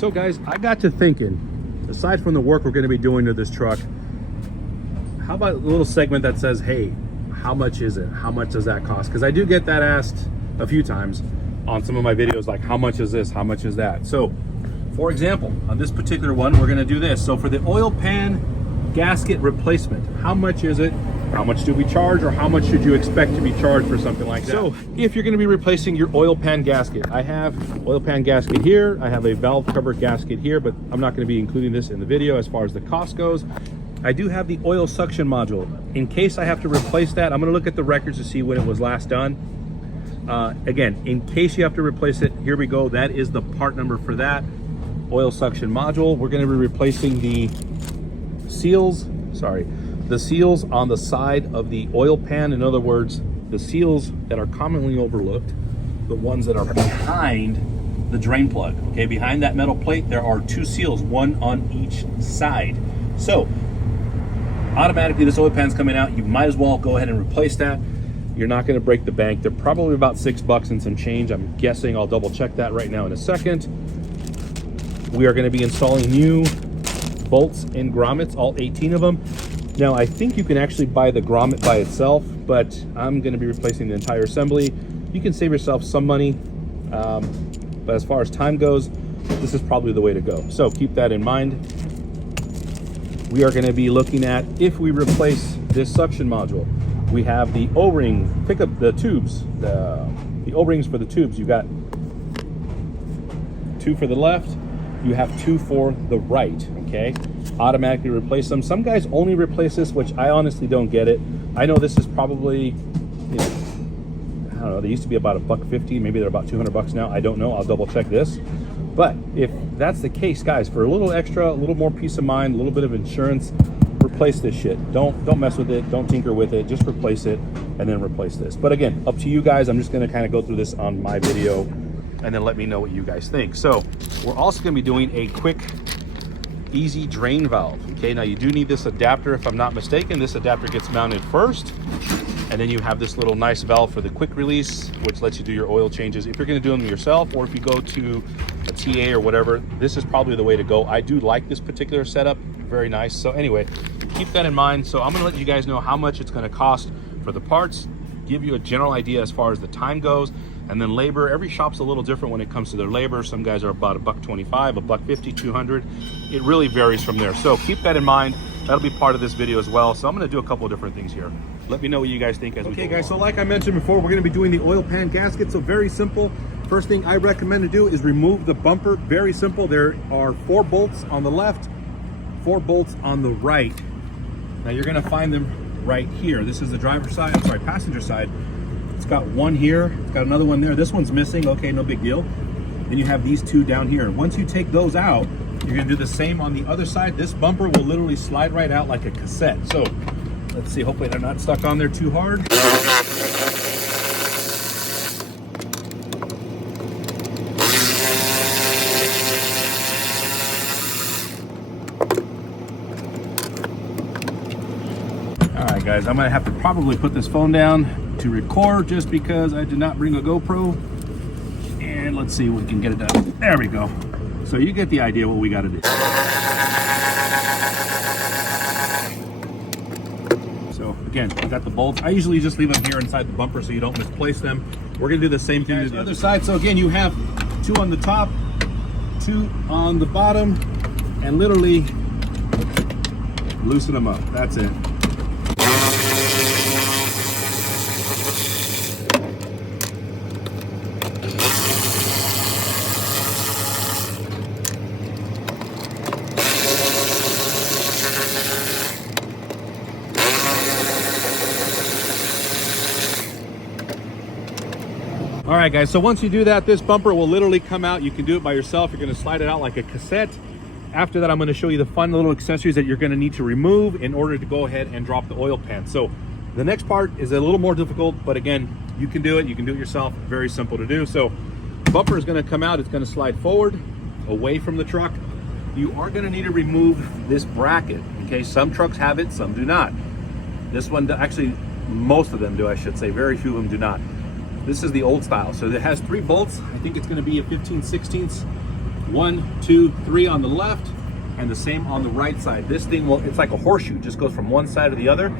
So guys, I got to thinking, aside from the work we're going to be doing to this truck, how about a little segment that says, hey, how much is it? How much does that cost? Because I do get that asked a few times on some of my videos, like how much is this? How much is that? So for example, on this particular one, we're going to do this. So for the oil pan gasket replacement, how much is it? How much do we charge, or how much should you expect to be charged for something like that? So if you're going to be replacing your oil pan gasket, I have oil pan gasket here, I have a valve cover gasket here, but I'm not going to be including this in the video as far as the cost goes. I do have the oil suction module. In case I have to replace that, I'm going to look at the records to see when it was last done. Again, in case you have to replace it, here we go. That is the part number for that oil suction module. We're going to be replacing the seals, the seals on the side of the oil pan. In other words, the seals that are commonly overlooked, the ones that are behind the drain plug. Okay, behind that metal plate, there are two seals, one on each side. So automatically this oil pan's coming out. You might as well go ahead and replace that. You're not going to break the bank. They're probably about $6 and some change. I'm guessing. I'll double check that right now in a second. We are going to be installing new bolts and grommets, all 18 of them. Now, I think you can actually buy the grommet by itself, but I'm going to be replacing the entire assembly. You can save yourself some money, but as far as time goes, this is probably the way to go. So keep that in mind. We are going to be looking at, if we replace this suction module, we have the O-ring, pick up the tubes, the O-rings for the tubes. You got two for the left, you have two for the right, okay? Automatically replace them. Some guys only replace this, which I honestly don't get it. I know this is probably, you know, I don't know, they used to be about $1.50, maybe they're about $200 now. I don't know, I'll double check this. But if that's the case, guys, for a little extra, a little more peace of mind, a little bit of insurance, replace this shit. Don't mess with it, don't tinker with it, just replace it and then replace this. But again, up to you guys. I'm just gonna kind of go through this on my video and then let me know what you guys think. So we're also gonna be doing a quick, easy drain valve. Okay, now you do need this adapter. If I'm not mistaken, this adapter gets mounted first, and then you have this little nice valve for the quick release, which lets you do your oil changes if you're gonna do them yourself, or if you go to a TA or whatever. This is probably the way to go. I do like this particular setup, very nice. So anyway, keep that in mind. So I'm gonna let you guys know how much it's gonna cost for the parts, give you a general idea as far as the time goes, and then labor. Every shop's a little different when it comes to their labor. Some guys are about $1.25, $1.50, $200. It really varies from there. So keep that in mind. That'll be part of this video as well. So I'm gonna do a couple of different things here. Let me know what you guys think as we go. Okay guys, so like I mentioned before, we're gonna be doing the oil pan gasket. So very simple. First thing I recommend to do is remove the bumper. Very simple. There are 4 bolts on the left, 4 bolts on the right. Now you're gonna find them right here. This is the driver's side, I'm sorry, passenger side. It's got one here, it's got another one there. This one's missing, okay, no big deal. Then you have these 2 down here. Once you take those out, you're gonna do the same on the other side. This bumper will literally slide right out like a cassette. So let's see, hopefully they're not stuck on there too hard. All right guys, I'm gonna have to probably put this phone down to record just because I did not bring a GoPro. And let's see if we can get it done. There we go. So you get the idea what we gotta do. So again, we got the bolts. I usually just leave them here inside the bumper so you don't misplace them. We're gonna do the same thing to the other side. So again, you have 2 on the top, 2 on the bottom, and literally loosen them up. That's it. All right guys, so once you do that, this bumper will literally come out. You can do it by yourself. You're gonna slide it out like a cassette. After that, I'm gonna show you the fun little accessories that you're gonna need to remove in order to go ahead and drop the oil pan. So the next part is a little more difficult, but again, you can do it yourself. Very simple to do. So bumper is gonna come out, it's gonna slide forward, away from the truck. You are gonna need to remove this bracket, okay? Some trucks have it, some do not. This one, actually, most of them do, I should say. Very few of them do not. This is the old style. So it has 3 bolts. I think it's gonna be a 15/16 1, 2, 3 on the left, and the same on the right side. This thing will, it's like a horseshoe, just goes from one side to the other.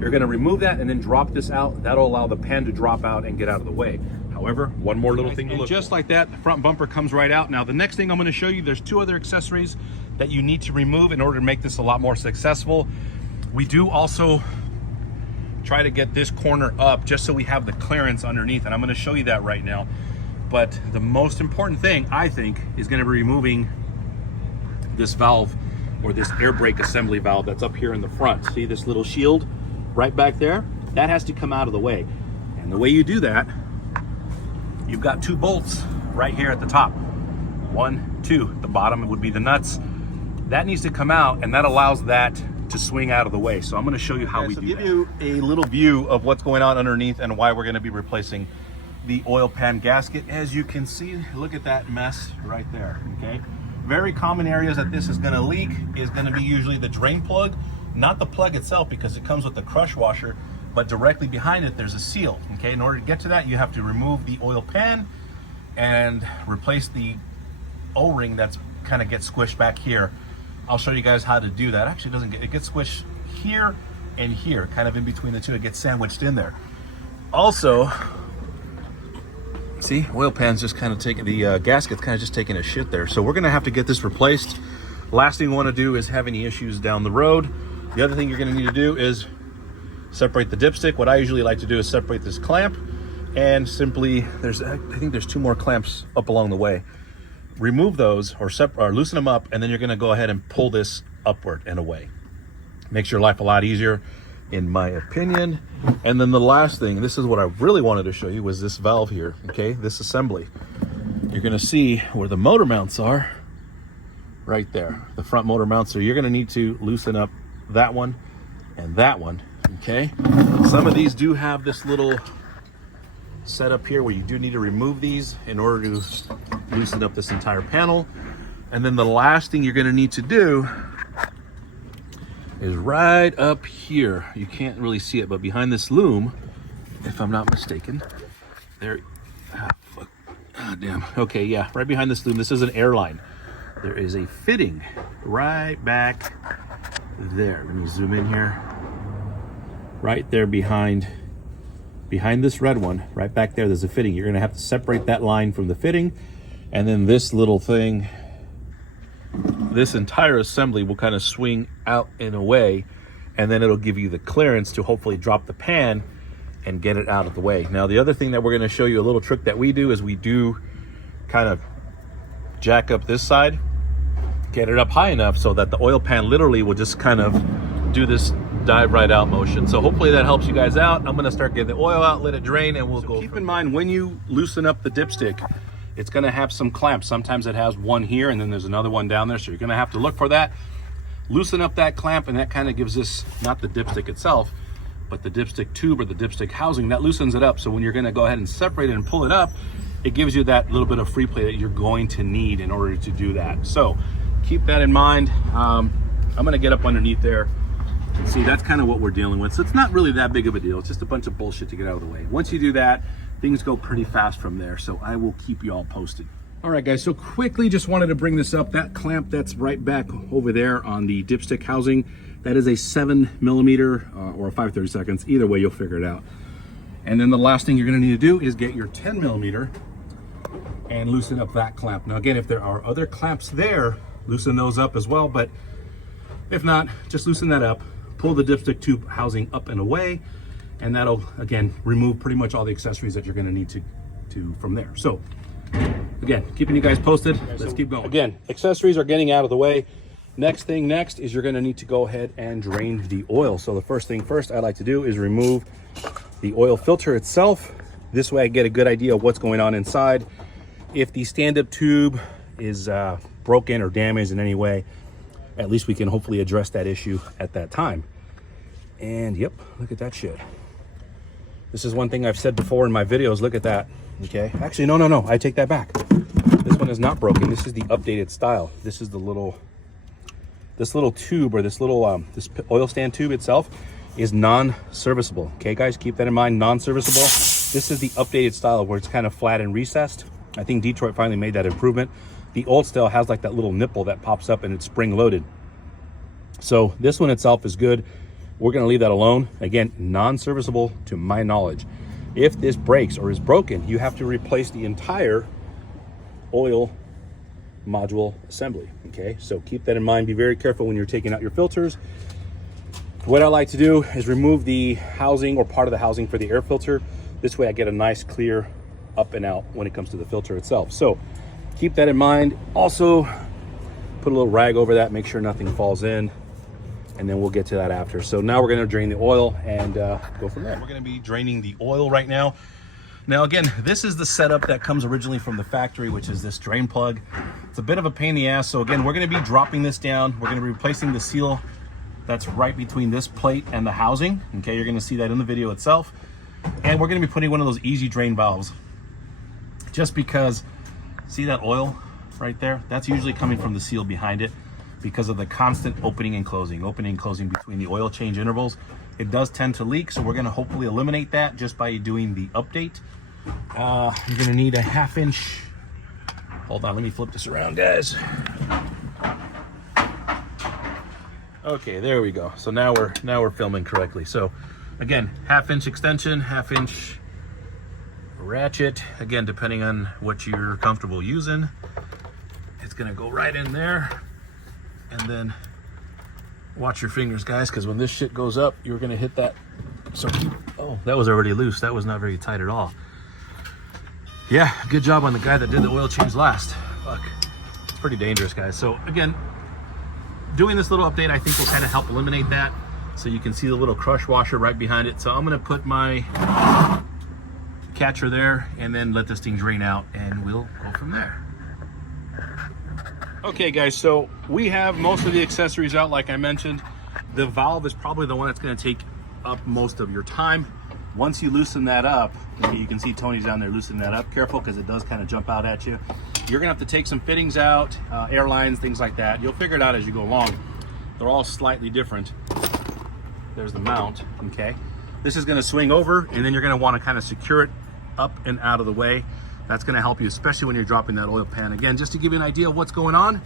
You're gonna remove that and then drop this out. That'll allow the pan to drop out and get out of the way. However, one more little thing to look for. Just like that, the front bumper comes right out. Now, the next thing I'm gonna show you, there's 2 other accessories that you need to remove in order to make this a lot more successful. We do also try to get this corner up just so we have the clearance underneath, and I'm gonna show you that right now. But the most important thing, I think, is gonna be removing this valve, or this air brake assembly valve that's up here in the front. See this little shield right back there? That has to come out of the way. And the way you do that, you've got 2 bolts right here at the top. 1, 2, at the bottom would be the nuts. That needs to come out, and that allows that to swing out of the way. So I'm gonna show you how we do that. Give you a little view of what's going on underneath and why we're gonna be replacing the oil pan gasket. As you can see, look at that mess right there, okay? Very common areas that this is gonna leak is gonna be usually the drain plug, not the plug itself because it comes with the crush washer, but directly behind it, there's a seal, okay? In order to get to that, you have to remove the oil pan and replace the O-ring that's kind of gets squished back here. I'll show you guys how to do that. Actually, it gets squished here and here, kind of in between the two. It gets sandwiched in there. Also, see, oil pan's just kind of taking, the gasket's kind of just taking a shit there. So we're gonna have to get this replaced. Last thing we wanna do is have any issues down the road. The other thing you're gonna need to do is separate the dipstick. What I usually like to do is separate this clamp and simply, I think there's 2 more clamps up along the way. Remove those or loosen them up, and then you're gonna go ahead and pull this upward and away. Makes your life a lot easier, in my opinion. And then the last thing, this is what I really wanted to show you, was this valve here, okay? This assembly. You're gonna see where the motor mounts are, right there, the front motor mounts. So you're gonna need to loosen up that one and that one, okay? Some of these do have this little setup here where you do need to remove these in order to loosen up this entire panel. And then the last thing you're gonna need to do is right up here. You can't really see it, but behind this loom, if I'm not mistaken, there, damn. Okay, yeah, right behind this loom, this is an airline. There is a fitting right back there. Let me zoom in here. Right there behind this red one, right back there, there's a fitting. You're gonna have to separate that line from the fitting, and then this little thing, this entire assembly will kind of swing out and away, and then it'll give you the clearance to hopefully drop the pan and get it out of the way. Now, the other thing that we're gonna show you, a little trick that we do, is we do kind of jack up this side, get it up high enough so that the oil pan literally will just kind of do this dive right out motion. So hopefully that helps you guys out. I'm gonna start getting the oil out, let it drain, and we'll go. Keep in mind, when you loosen up the dipstick, it's gonna have some clamps. Sometimes it has one here and then there's another one down there. So you're gonna have to look for that. Loosen up that clamp, and that kind of gives this, not the dipstick itself, but the dipstick tube or the dipstick housing, that loosens it up. So when you're gonna go ahead and separate it and pull it up, it gives you that little bit of free play that you're going to need in order to do that. So keep that in mind. I'm gonna get up underneath there. See, that's kind of what we're dealing with. So it's not really that big of a deal. It's just a bunch of bullshit to get out of the way. Once you do that, things go pretty fast from there. So I will keep you all posted. All right, guys, so quickly just wanted to bring this up. That clamp that's right back over there on the dipstick housing, that is a 7mm or a 5/32. Either way, you'll figure it out. And then the last thing you're gonna need to do is get your 10mm and loosen up that clamp. Now again, if there are other clamps there, loosen those up as well. But if not, just loosen that up. Pull the dipstick tube housing up and away, and that'll, again, remove pretty much all the accessories that you're gonna need to from there. So, again, keeping you guys posted. Let's keep going. Again, accessories are getting out of the way. Next is you're gonna need to go ahead and drain the oil. So the first thing first I like to do is remove the oil filter itself. This way I get a good idea of what's going on inside. If the stand-up tube is broken or damaged in any way, at least we can hopefully address that issue at that time. And yep, look at that shit. This is one thing I've said before in my videos. Look at that, okay? Actually, no, I take that back. This one is not broken. This is the updated style. This is the this little tube, or this little, this oil stand tube itself is non-serviceable. Okay, guys, keep that in mind, non-serviceable. This is the updated style where it's kind of flat and recessed. I think Detroit finally made that improvement. The old style has like that little nipple that pops up and it's spring loaded. So this one itself is good. We're going to leave that alone. Again, non-serviceable to my knowledge. If this breaks or is broken, you have to replace the entire oil module assembly. Okay, so keep that in mind. Be very careful when you're taking out your filters. What I like to do is remove the housing or part of the housing for the air filter. This way I get a nice clear up and out when it comes to the filter itself. So keep that in mind. Also, put a little rag over that, make sure nothing falls in, and then we'll get to that after. So now we're gonna drain the oil and go from there. We're gonna be draining the oil right now. Now again, this is the setup that comes originally from the factory, which is this drain plug. It's a bit of a pain in the ass. So again, we're gonna be dropping this down. We're gonna be replacing the seal that's right between this plate and the housing. Okay, you're gonna see that in the video itself. And we're gonna be putting one of those easy drain valves. Just because, see that oil right there? That's usually coming from the seal behind it because of the constant opening and closing between the oil change intervals. It does tend to leak, so we're gonna hopefully eliminate that just by doing the update. You're gonna need a 1/2 inch. Hold on, let me flip this around, guys. Okay, there we go. So now we're filming correctly. So again, 1/2 inch extension, 1/2 inch ratchet. Again, depending on what you're comfortable using, it's gonna go right in there. And then watch your fingers, guys, because when this shit goes up, you're gonna hit that. So, oh, that was already loose. That was not very tight at all. Yeah, good job on the guy that did the oil change last. Fuck, it's pretty dangerous, guys. So again, doing this little update, I think will kind of help eliminate that. So you can see the little crush washer right behind it. So I'm gonna put my catcher there and then let this thing drain out and we'll go from there. Okay guys, so we have most of the accessories out like I mentioned. The valve is probably the one that's going to take up most of your time. Once you loosen that up, you can see Tony's down there loosening that up. Careful, because it does kind of jump out at you. You're going to have to take some fittings out, air lines, things like that. You'll figure it out as you go along. They're all slightly different. There's the mount, okay? This is going to swing over, and then you're going to want to kind of secure it up and out of the way. That's going to help you, especially when you're dropping that oil pan. Again, just to give you an idea of what's going on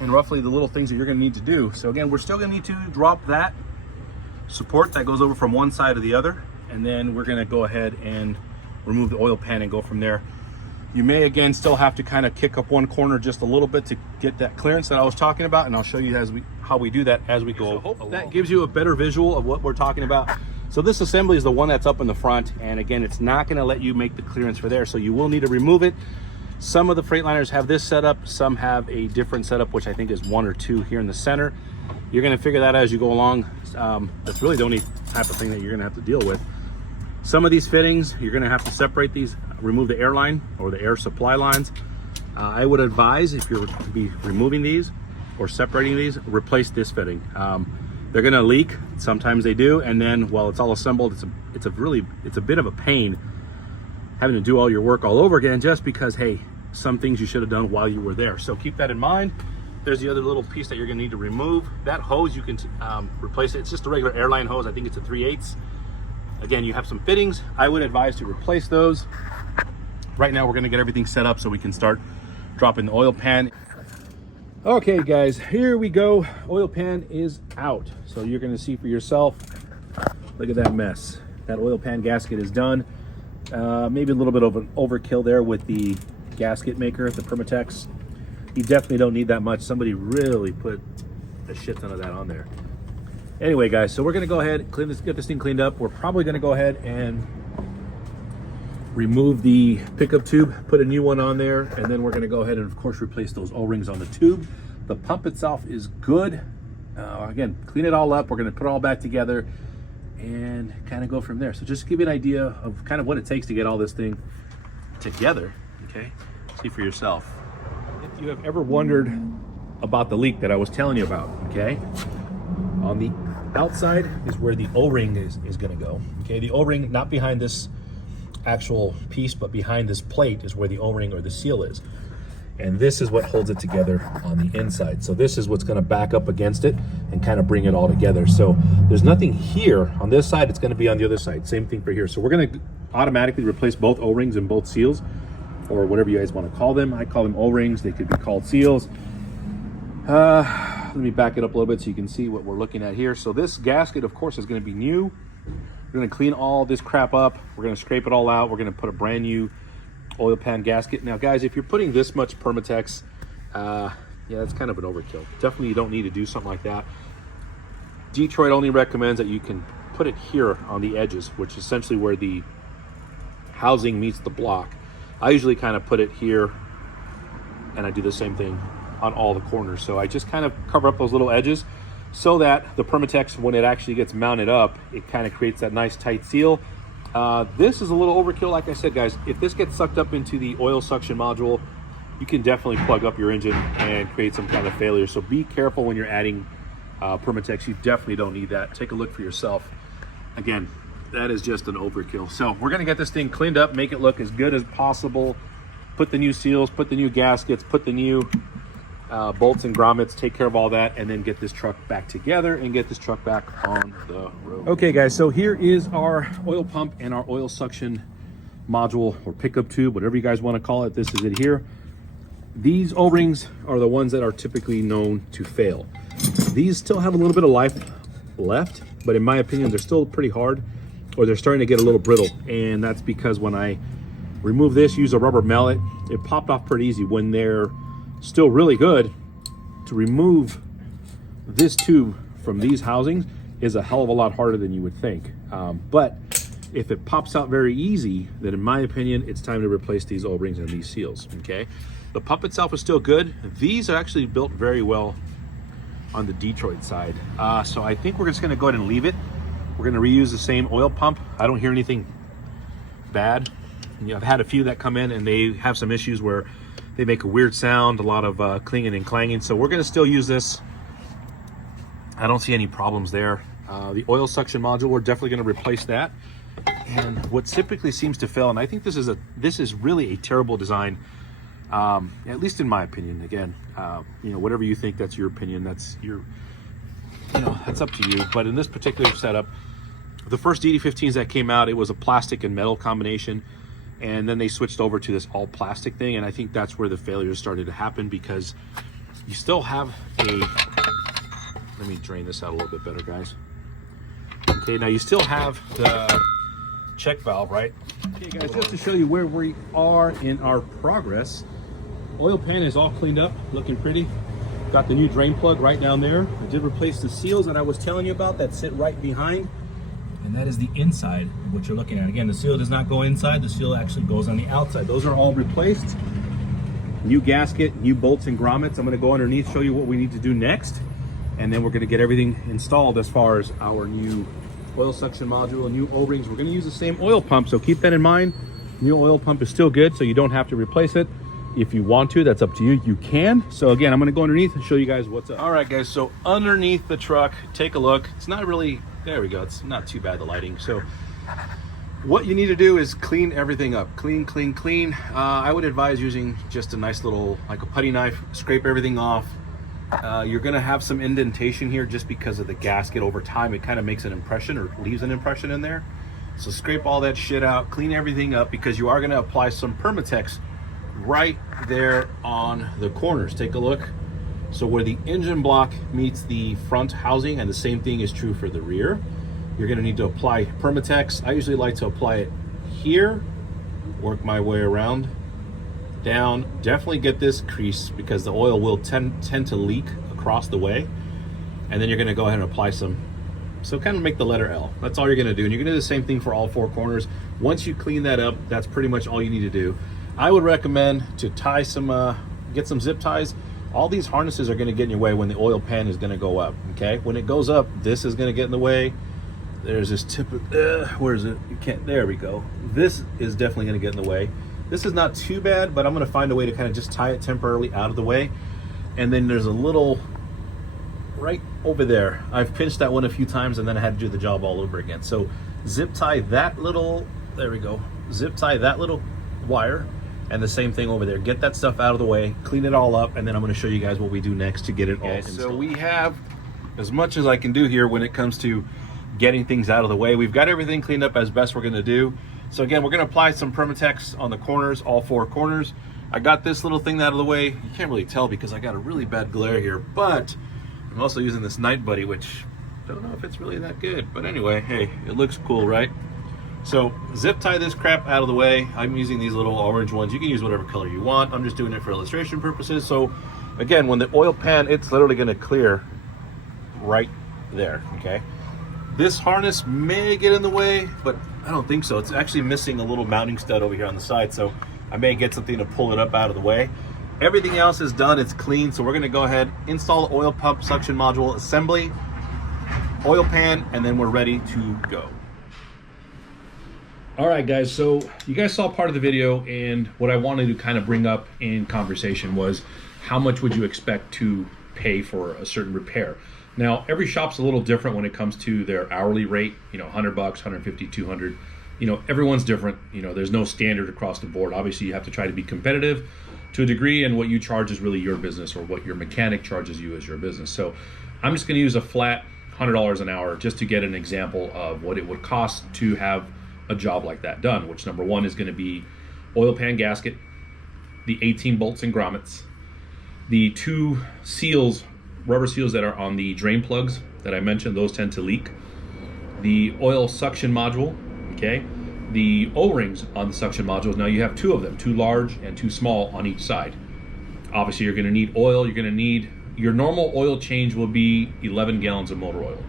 and roughly the little things that you're going to need to do. So again, we're still going to need to drop that support that goes over from one side to the other, and then we're going to go ahead and remove the oil pan and go from there. You may again still have to kind of kick up one corner just a little bit to get that clearance that I was talking about, and I'll show you how we do that as we go. So hope that gives you a better visual of what we're talking about. So this assembly is the one that's up in the front, and again, it's not going to let you make the clearance for there, so you will need to remove it. Some of the Freightliners have this setup, some have a different setup, which I think is 1 or 2 here in the center. You're going to figure that out as you go along. That's really the only type of thing that you're going to have to deal with. Some of these fittings, you're going to have to separate these, remove the air line or the air supply lines. I would advise, if you're to be removing these or separating these, replace this fitting. They're gonna leak, sometimes they do, and then while it's all assembled, it's a bit of a pain having to do all your work all over again, just because, hey, some things you should have done while you were there. So keep that in mind. There's the other little piece that you're gonna need to remove. That hose, you can replace it. It's just a regular airline hose. I think it's a 3/8. Again, you have some fittings. I would advise to replace those. Right now, we're gonna get everything set up so we can start dropping the oil pan. Okay guys, here we go. Oil pan is out. So you're gonna see for yourself, look at that mess. That oil pan gasket is done. Maybe a little bit of an overkill there with the gasket maker, the Permatex. You definitely don't need that much. Somebody really put a shit ton of that on there. Anyway guys, so we're gonna go ahead, get this thing cleaned up. We're probably gonna go ahead and remove the pickup tube, put a new one on there, and then we're going to go ahead and of course replace those O-rings on the tube. The pump itself is good. Again, clean it all up. We're going to put it all back together and kind of go from there. So just to give you an idea of kind of what it takes to get all this thing together, okay? See for yourself. If you have ever wondered about the leak that I was telling you about, okay? On the outside is where the O-ring is going to go, okay? The O-ring, not behind this actual piece, but behind this plate is where the O-ring or the seal is, and this is what holds it together on the inside. So this is what's going to back up against it and kind of bring it all together. So there's nothing here on this side, it's going to be on the other side. Same thing for here. So we're going to automatically replace both O-rings and both seals. or whatever you guys want to call them. I call them O-rings. They could be called seals. Let me back it up a little bit so you can see what we're looking at here. So this gasket, of course, is going to be new. We're going to clean all this crap up. We're going to scrape it all out. We're going to put a brand new oil pan gasket. Now, guys, if you're putting this much permatex, yeah, that's kind of an overkill. Definitely you don't need to do something like that. Detroit only recommends that you can put it here on the edges, which is essentially where the housing meets the block. I usually kind of put it here, and I do the same thing on all the corners. So I just kind of cover up those little edges so that the permatex, when it actually gets mounted up, it kind of creates that nice tight seal. This is a little overkill, like I said, guys. If this gets sucked up into the oil suction module, you can definitely plug up your engine and create some kind of failure. So be careful when you're adding permatex. You definitely don't need that. Take a look for yourself. Again, that is just an overkill. So we're gonna get this thing cleaned up, make it look as good as possible, put the new seals, put the new gaskets, put the new bolts and grommets, take care of all that, and then get this truck back together and get this truck back on the road. Okay, guys, so here is our oil pump and our oil suction module or pickup tube, whatever you guys want to call it. This is it here. These O-rings are the ones that are typically known to fail. These still have a little bit of life left, but in my opinion, they're still pretty hard, or they're starting to get a little brittle. And that's because when I remove this, use a rubber mallet, it popped off pretty easy. When they're still really good, to remove this tube from these housings is a hell of a lot harder than you would think. But if it pops out very easy, then in my opinion, it's time to replace these O-rings and these seals, okay? The pump itself is still good. These are actually built very well on the Detroit side. So I think we're just gonna go ahead and leave it. We're gonna reuse the same oil pump. I don't hear anything bad. You know, I've had a few that come in and they have some issues where they make a weird sound, a lot of clinging and clanging. So we're gonna still use this. I don't see any problems there. The oil suction module, we're definitely gonna replace that. And what typically seems to fail, and I think this is really a terrible design, at least in my opinion. Again, you know, whatever you think, that's your opinion. That's that's up to you. But in this particular setup, the first DD15s that came out, it was a plastic and metal combination. And then they switched over to this all plastic thing. And I think that's where the failures started to happen, because you still have let me drain this out a little bit better, guys. Okay, now you still have the check valve, right? Okay, guys, just to show you where we are in our progress, oil pan is all cleaned up, looking pretty. Got the new drain plug right down there. I did replace the seals that I was telling you about that sit right behind. And that is the inside of what you're looking at. Again, the seal does not go inside. The seal actually goes on the outside. Those are all replaced. New gasket, new bolts and grommets. I'm gonna go underneath, show you what we need to do next. And then we're gonna get everything installed as far as our new oil suction module and new O-rings. We're gonna use the same oil pump, so keep that in mind. New oil pump is still good, so you don't have to replace it. If you want to, that's up to you, you can. So again, I'm gonna go underneath and show you guys what's up. All right, guys, so underneath the truck, take a look. It's not really, there we go, it's not too bad, the lighting. So what you need to do is clean everything up. Clean, clean, clean. I would advise using just a nice little, like a putty knife, scrape everything off. You're gonna have some indentation here just because of the gasket. Over time, it kind of makes an impression or leaves an impression in there. So scrape all that shit out, clean everything up, because you are gonna apply some permatex right there on the corners. Take a look. So where the engine block meets the front housing, and the same thing is true for the rear, you're gonna need to apply permatex. I usually like to apply it here, work my way around, down. Definitely get this crease because the oil will tend to leak across the way. And then you're gonna go ahead and apply some, so kind of make the letter L. That's all you're gonna do. And you're gonna do the same thing for all four corners. Once you clean that up, that's pretty much all you need to do. I would recommend to tie some, get some zip ties. All these harnesses are gonna get in your way when the oil pan is gonna go up, okay? When it goes up, this is gonna get in the way. There's this tip, where is it? You can't, there we go. This is definitely gonna get in the way. This is not too bad, but I'm gonna find a way to kind of just tie it temporarily out of the way. And then there's a little, right over there. I've pinched that one a few times and then I had to do the job all over again. So zip tie that little, there we go. Zip tie that little wire, and the same thing over there. Get that stuff out of the way, clean it all up, and then I'm gonna show you guys what we do next to get it all installed. So we have as much as I can do here when it comes to getting things out of the way. We've got everything cleaned up as best we're gonna do. So again, we're gonna apply some permatex on the corners, all 4 corners. I got this little thing out of the way. You can't really tell because I got a really bad glare here, but I'm also using this Night Buddy, which I don't know if it's really that good, but anyway, hey, it looks cool, right? So zip tie this crap out of the way. I'm using these little orange ones. You can use whatever color you want. I'm just doing it for illustration purposes. So again, when the oil pan, it's literally gonna clear right there, okay? This harness may get in the way, but I don't think so. It's actually missing a little mounting stud over here on the side, so I may get something to pull it up out of the way. Everything else is done, it's clean, so we're gonna go ahead, install the oil pump suction module assembly, oil pan, and then we're ready to go. All right, guys, so you guys saw part of the video, and what I wanted to kind of bring up in conversation was how much would you expect to pay for a certain repair? Now, every shop's a little different when it comes to their hourly rate, you know, 100 bucks, 150, 200. You know, everyone's different. You know, there's no standard across the board. Obviously, you have to try to be competitive to a degree, and what you charge is really your business, or what your mechanic charges you is your business. So I'm just gonna use a flat $100 an hour just to get an example of what it would cost to have a job like that done, which number one is gonna be oil pan gasket, the 18 bolts and grommets, the 2 seals, rubber seals that are on the drain plugs that I mentioned, those tend to leak, the oil suction module, okay, the O-rings on the suction modules. Now you have 2 of them, 2 large and 2 small on each side. Obviously you're gonna need oil, you're gonna need, your normal oil change will be 11 gallons of motor oil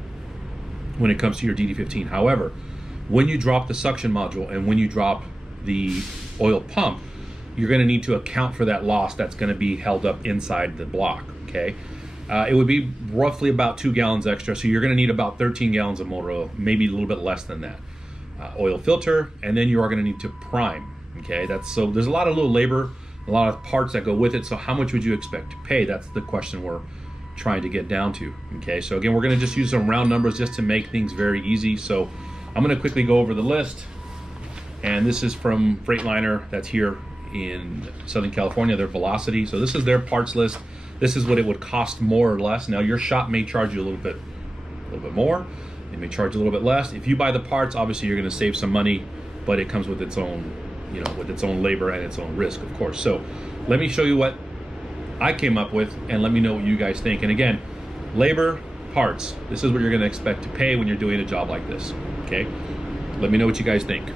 when it comes to your DD15. However, when you drop the suction module and when you drop the oil pump, you're gonna need to account for that loss that's gonna be held up inside the block, okay? It would be roughly about 2 gallons extra, so you're gonna need about 13 gallons of motor oil, maybe a little bit less than that. Oil filter, and then you are gonna need to prime, okay? So there's a lot of little labor, a lot of parts that go with it, so how much would you expect to pay? That's the question we're trying to get down to, okay? So again, we're gonna just use some round numbers just to make things very easy. So I'm gonna quickly go over the list, and this is from Freightliner that's here in Southern California, their Velocity. So this is their parts list. This is what it would cost more or less. Now your shop may charge you a little bit more. They may charge a little bit less. If you buy the parts, obviously you're gonna save some money, but it comes with its own, you know, with its own labor and its own risk, of course. So let me show you what I came up with, and let me know what you guys think. And again, labor, parts, this is what you're gonna expect to pay when you're doing a job like this, okay? Let me know what you guys think.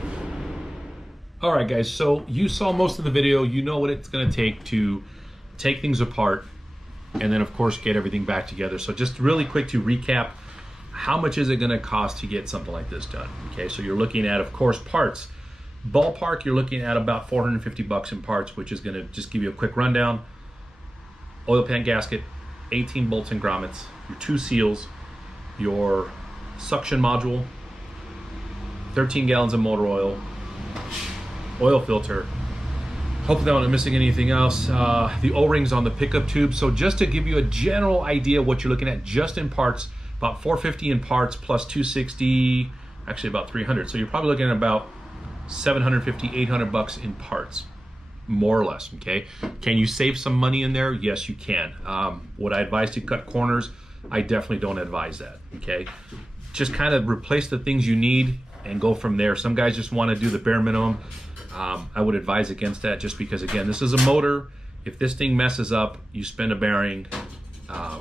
All right, guys, so you saw most of the video. You know what it's gonna take to take things apart and then of course get everything back together. So just really quick to recap, how much is it gonna cost to get something like this done? Okay, so you're looking at, of course, parts. Ballpark, you're looking at about 450 bucks in parts, which is gonna just give you a quick rundown. Oil pan gasket, 18 bolts and grommets, your 2 seals, your suction module, 13 gallons of motor oil, oil filter. Hopefully I'm not missing anything else. The O-rings on the pickup tube. So just to give you a general idea of what you're looking at just in parts, about 450 in parts plus 260, actually about 300. So you're probably looking at about 750, 800 bucks in parts, more or less, okay? Can you save some money in there? Yes, you can. Would I advise to cut corners? I definitely don't advise that, okay? Just kind of replace the things you need and go from there. Some guys just want to do the bare minimum. I would advise against that, just because, again, this is a motor. If this thing messes up, you spend a bearing,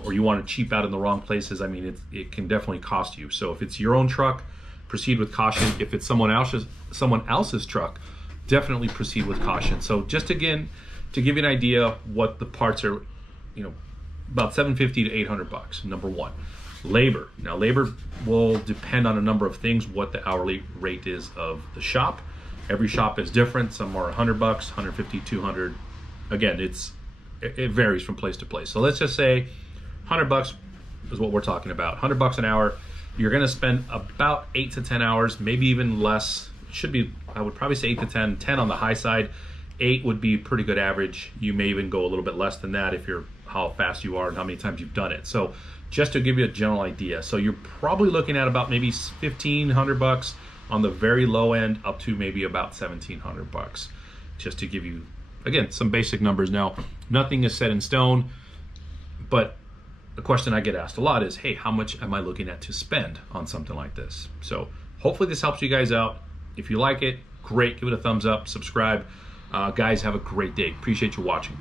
or you want to cheap out in the wrong places, I mean, it can definitely cost you. So if it's your own truck, proceed with caution. If it's someone else's truck, definitely proceed with caution. So just again, to give you an idea what the parts are, you know, about 750 to 800 bucks, number one. Labor. Now labor will depend on a number of things, what the hourly rate is of the shop. Every shop is different. Some are 100 bucks, 150, 200. Again, it varies from place to place. So let's just say 100 bucks is what we're talking about. 100 bucks an hour. You're gonna spend about 8 to 10 hours, maybe even less. It should be, I would probably say 8 to 10, 10 on the high side. 8 would be pretty good average. You may even go a little bit less than that if you're how fast you are and how many times you've done it. So just to give you a general idea. So you're probably looking at about maybe 1,500 bucks on the very low end, up to maybe about 1,700 bucks, just to give you, again, some basic numbers. Now, nothing is set in stone, but the question I get asked a lot is, hey, how much am I looking at to spend on something like this? So hopefully this helps you guys out. If you like it, great. Give it a thumbs up, subscribe. Guys, have a great day. Appreciate you watching.